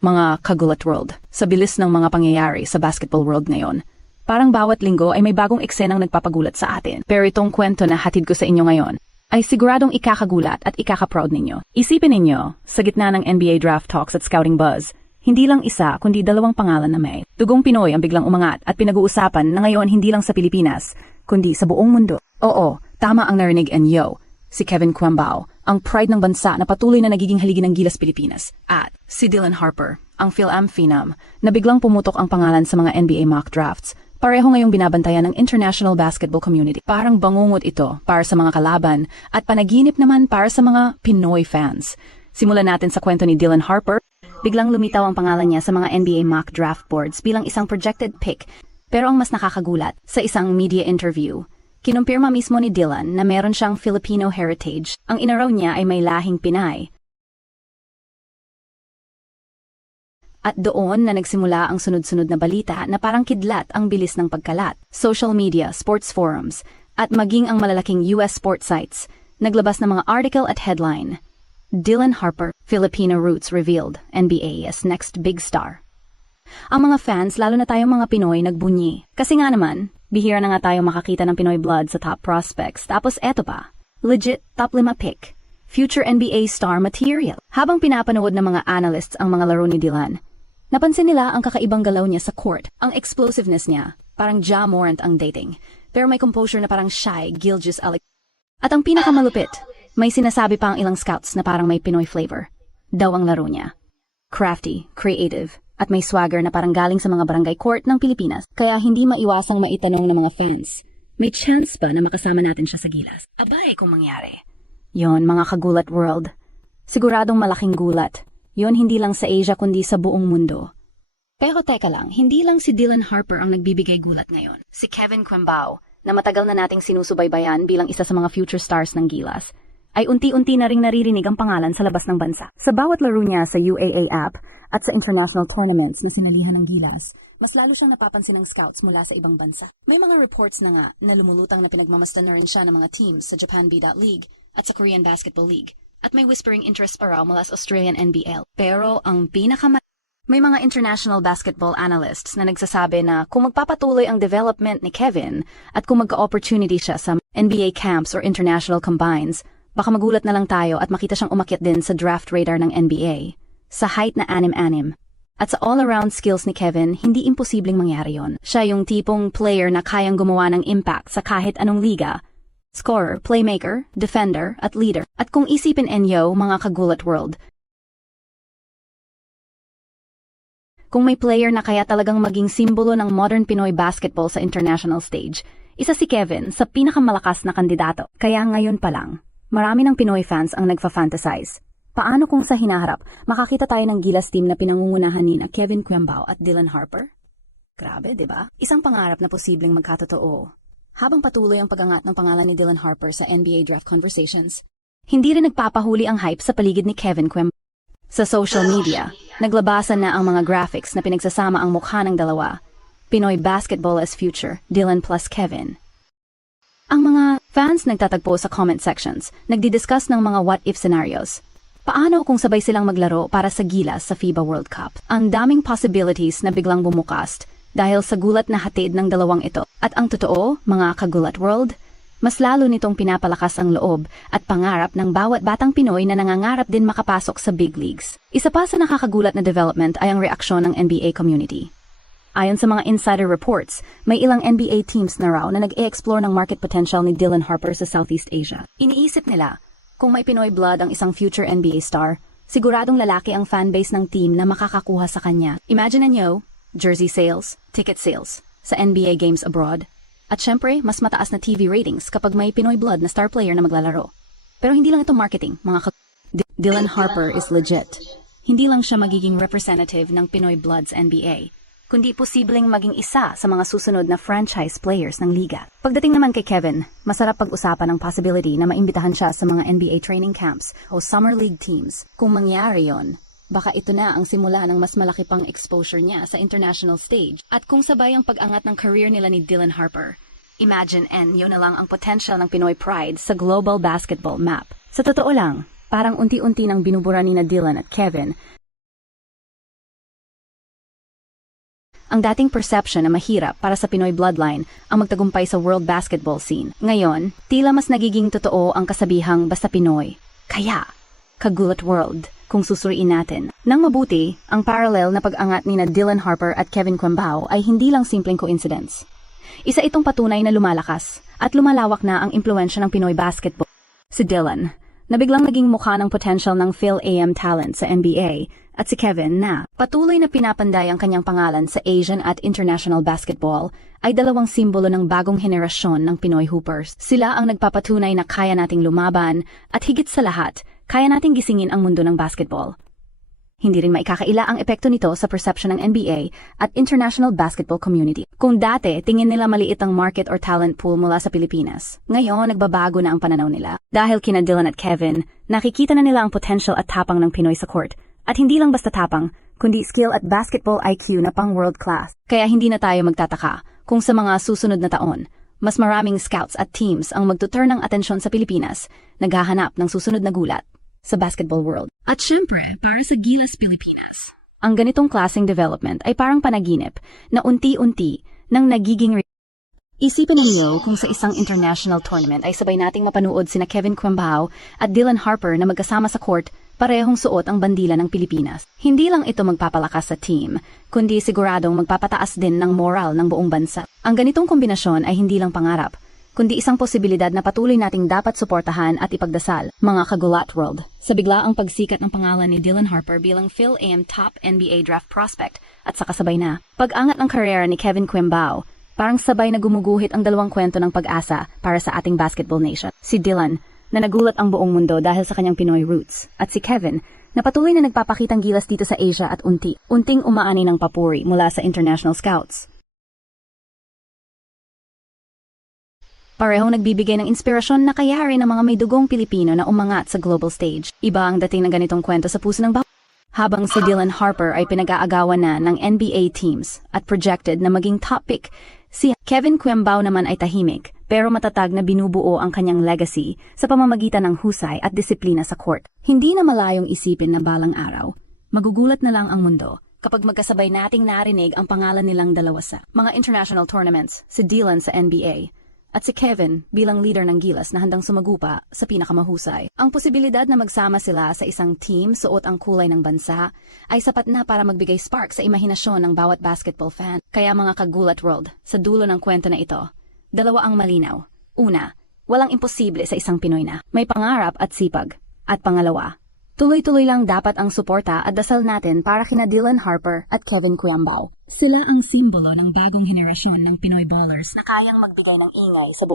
Mga kagulat world, sa bilis ng mga pangyayari sa basketball world ngayon. Parang bawat linggo ay may bagong eksenang nagpapagulat sa atin. Pero itong kwento na hatid ko sa inyo ngayon ay siguradong ikakagulat at ikaka-proud ninyo. Isipin ninyo, sa gitna ng NBA draft talks at scouting buzz, hindi lang isa kundi dalawang pangalan na may dugong Pinoy ang biglang umangat at pinag-uusapan na ngayon hindi lang sa Pilipinas, kundi sa buong mundo. Oo, tama ang narinig and yo, si Kevin Kwembao, ang pride ng bansa na patuloy na nagiging haligi ng Gilas Pilipinas. At si Dylan Harper, ang Phil-Am Phenom, na biglang pumutok ang pangalan sa mga NBA mock drafts. Pareho ngayong binabantayan ng international basketball community. Parang bangungot ito para sa mga kalaban at panaginip naman para sa mga Pinoy fans. Simulan natin sa kwento ni Dylan Harper. Biglang lumitaw ang pangalan niya sa mga NBA mock draft boards bilang isang projected pick. Pero ang mas nakakagulat, sa isang media interview, kinumpirma mismo ni Dylan na meron siyang Filipino heritage. Ang inaraw niya ay may lahing Pinay. At doon na nagsimula ang sunod-sunod na balita na parang kidlat ang bilis ng pagkalat. Social media, sports forums, at maging ang malalaking US sports sites, naglabas ng mga article at headline. Dylan Harper, Filipino roots revealed, NBA as next big star. Ang mga fans, lalo na tayong mga Pinoy, nagbunyi. Kasi nga naman, bihira na nga tayo makakita ng Pinoy blood sa top prospects. Tapos eto pa, legit top 5 pick. Future NBA star material. Habang pinapanood ng mga analysts ang mga laro ni Dylan, napansin nila ang kakaibang galaw niya sa court. Ang explosiveness niya, parang Ja Morant ang dating. Pero may composure na parang shy, Gilgeous-Alexander. At ang pinakamalupit, may sinasabi pa ang ilang scouts na parang may Pinoy flavor. Daw ang laro niya. Crafty, creative, at may swagger na parang galing sa mga barangay court ng Pilipinas. Kaya hindi maiwasang maitanong ng mga fans, may chance ba na makasama natin siya sa Gilas? Abay kung mangyari. Yon, mga kagulat world. Siguradong malaking gulat. Yon hindi lang sa Asia kundi sa buong mundo. Pero teka lang, hindi lang si Dylan Harper ang nagbibigay gulat ngayon. Si Kevin Kwembao, na matagal na nating sinusubaybayan bilang isa sa mga future stars ng Gilas, ay unti-unti na ring naririnig ang pangalan sa labas ng bansa. Sa bawat laro niya sa UAA app at sa international tournaments na sinalihan ng Gilas, mas lalo siyang napapansin ng scouts mula sa ibang bansa. May mga reports na nga na lumulutang na pinagmamasdan na rin siya ng mga teams sa Japan B.League at sa Korean Basketball League. At may whispering interest pa raw mula sa Australian NBL. Pero ang may mga international basketball analysts na nagsasabi na kung magpapatuloy ang development ni Kevin at kung magka-opportunity siya sa NBA camps or international combines, baka magulat na lang tayo at makita siyang umakyat din sa draft radar ng NBA. Sa height na 6'6". At sa all-around skills ni Kevin, hindi imposibleng mangyari yon. Siya yung tipong player na kayang gumawa ng impact sa kahit anong liga. Scorer, playmaker, defender, at leader. At kung isipin enyo, mga kagulat world, kung may player na kaya talagang maging simbolo ng modern Pinoy basketball sa international stage, isa si Kevin sa pinakamalakas na kandidato. Kaya ngayon pa lang, marami ng Pinoy fans ang nagfa-fantasize. Paano kung sa hinaharap, makakita tayo ng Gilas team na pinangungunahan ni Kevin Kwembao at Dylan Harper? Grabe, di ba? Isang pangarap na posibleng magkatotoo. Habang patuloy ang pagangat ng pangalan ni Dylan Harper sa NBA draft conversations, hindi rin nagpapahuli ang hype sa paligid ni Kevin Kwembao. Sa social media, naglabasan na ang mga graphics na pinagsasama ang mukha ng dalawa. Pinoy basketball as future, Dylan plus Kevin. Ang mga fans nagtatagpo sa comment sections, nagdidiscuss ng mga what-if scenarios. Paano kung sabay silang maglaro para sa Gilas sa FIBA World Cup? Ang daming possibilities na biglang bumukas dahil sa gulat na hatid ng dalawang ito. At ang totoo, mga kagulat world, mas lalo nitong pinapalakas ang loob at pangarap ng bawat batang Pinoy na nangangarap din makapasok sa big leagues. Isa pa sa nakakagulat na development ay ang reaksyon ng NBA community. Ayon sa mga insider reports, may ilang NBA teams na raw na nag-e-explore ng market potential ni Dylan Harper sa Southeast Asia. Iniisip nila, kung may Pinoy blood ang isang future NBA star, siguradong lalaki ang fanbase ng team na makakakuha sa kanya. Imagine nyo, jersey sales, ticket sales, sa NBA games abroad. At syempre, mas mataas na TV ratings kapag may Pinoy blood na star player na maglalaro. Pero hindi lang ito marketing, mga Dylan Harper is legit. Hindi lang siya magiging representative ng Pinoy bloods NBA, kundi posibleng maging isa sa mga susunod na franchise players ng liga. Pagdating naman kay Kevin, masarap pag-usapan ang possibility na maimbitahan siya sa mga NBA training camps o summer league teams. Kung mangyari yon, baka ito na ang simula ng mas malaki pang exposure niya sa international stage. At kung sabay ang pag-angat ng career nila ni Dylan Harper, imagine yun na lang ang potential ng Pinoy pride sa global basketball map. Sa totoo lang, parang unti-unti nang binubura ni na Dylan at Kevin Ang dating perception na mahirap para sa Pinoy bloodline ang magtagumpay sa world basketball scene. Ngayon, tila mas nagiging totoo ang kasabihang basta Pinoy. Kaya, kagulat world kung susuriin natin. Nang mabuti, ang parallel na pag-angat ni Dylan Harper at Kevin Kwembao ay hindi lang simpleng coincidence. Isa itong patunay na lumalakas at lumalawak na ang impluensya ng Pinoy basketball. Si Dylan, na biglang naging mukha ng potential ng Phil AM talent sa NBA, at si Kevin na patuloy na pinapanday ang kanyang pangalan sa Asian at international basketball ay dalawang simbolo ng bagong henerasyon ng Pinoy Hoopers. Sila ang nagpapatunay na kaya nating lumaban at higit sa lahat, kaya nating gisingin ang mundo ng basketball. Hindi rin maikakaila ang epekto nito sa perception ng NBA at international basketball community. Kung dati, tingin nila maliit ang market or talent pool mula sa Pilipinas, ngayon nagbabago na ang pananaw nila. Dahil kina Dylan at Kevin, nakikita na nila ang potential at tapang ng Pinoy sa court. At hindi lang basta tapang, kundi skill at basketball IQ na pang world class. Kaya hindi na tayo magtataka kung sa mga susunod na taon, mas maraming scouts at teams ang magtuturn ng atensyon sa Pilipinas, naghahanap ng susunod na gulat sa basketball world. At syempre, para sa Gilas Pilipinas, ang ganitong klaseng development ay parang panaginip na unti-unti nang nagiging Isipin ninyo kung sa isang international tournament ay sabay nating mapanood sina Kevin Kwembao at Dylan Harper na magkasama sa court, parehong suot ang bandila ng Pilipinas. Hindi lang ito magpapalakas sa team, kundi siguradong magpapataas din ng moral ng buong bansa. Ang ganitong kombinasyon ay hindi lang pangarap, kundi isang posibilidad na patuloy nating dapat suportahan at ipagdasal. Mga kagulat world, sa biglaang pagsikat ng pangalan ni Dylan Harper bilang Phil AM top NBA draft prospect at sa kasabay na pag-angat ng karera ni Kevin Kwembao, parang sabay na gumuguhit ang dalawang kwento ng pag-asa para sa ating basketball nation. Si Dylan, na nagulat ang buong mundo dahil sa kanyang Pinoy roots, at si Kevin, na patuloy na nagpapakitang gilas dito sa Asia at unting umaani ng papuri mula sa international scouts. Parehong nagbibigay ng inspirasyon na kayari ng mga may dugong Pilipino na umangat sa global stage. Iba ang dating ng ganitong kwento sa puso ng habang si Dylan Harper ay pinag-aagawan na ng NBA teams at projected na maging top pick, si Kevin Kwembao naman ay tahimik pero matatag na binubuo ang kanyang legacy sa pamamagitan ng husay at disiplina sa court. Hindi na malayong isipin na balang araw, magugulat na lang ang mundo kapag magkasabay nating narinig ang pangalan nilang dalawa sa mga international tournaments, si Dylan sa NBA at si Kevin bilang leader ng Gilas na handang sumagupa sa pinakamahusay. Ang posibilidad na magsama sila sa isang team suot ang kulay ng bansa ay sapat na para magbigay spark sa imahinasyon ng bawat basketball fan. Kaya mga kagulat world, sa dulo ng kwento na ito, dalawa ang malinaw. Una, walang imposible sa isang Pinoy na may pangarap at sipag. At pangalawa, tuloy-tuloy lang dapat ang suporta at dasal natin para kina Dylan Harper at Kevin Kwembao. Sila ang simbolo ng bagong henerasyon ng Pinoy ballers na kayang magbigay ng ingay sa